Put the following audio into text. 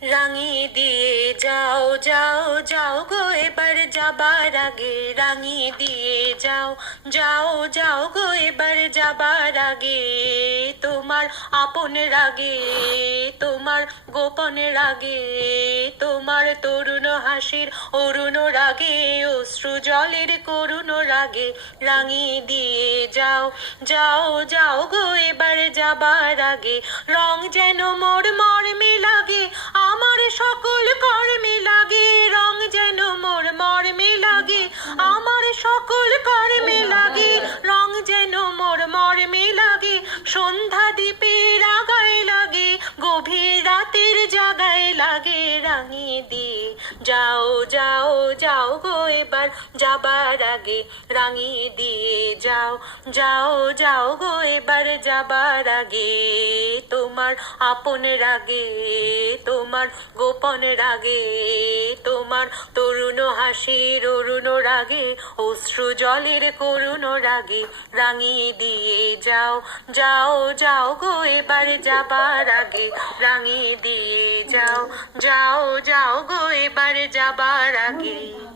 রাঙিয়ে দিয়ে যাও যাও যাও গো এবার যাবার আগে, রাঙিয়ে দিয়ে যাও যাও যাও গো এবার যাবার আগে। তোমার আপন রাগে, তোমার গোপন রাগে, তোমার তরুণ হাসির অরুণ রাগে, অশ্রু জলের করুণ রাগে, রাঙিয়ে দিয়ে যাও যাও যাও গো এবার যাবার আগে। রং যেন মোর মর্মে লাগে, আমার সকল কর্মে লাগে, রং যেন মোর মর্মে লাগে, আমার সকল কর্মে লাগে, রং যেন মোর মর্মে লাগে, সন্ধ্যা দ্বীপের আগায় লাগে, গভীর রাতের জাগায় লাগে, রাঙিয়ে দিয়ে যাও যাও যাও গো এবার যাবার আগে, রাঙিয়ে দিয়ে যাও যাও যাও গো এবার যাবার আগে। তোমার আপন রাগে, তোমার গোপন রাগে, তোমার তরুণ হাসির অরুণ রাগে, অশ্রু জলের করুণ রাগে, রাঙিয়ে দিয়ে যাও যাও যাও গো এবার যাবার আগে, রাঙিয়ে দিয়ে যাও যাও যাও গো এবার যাবার আগে।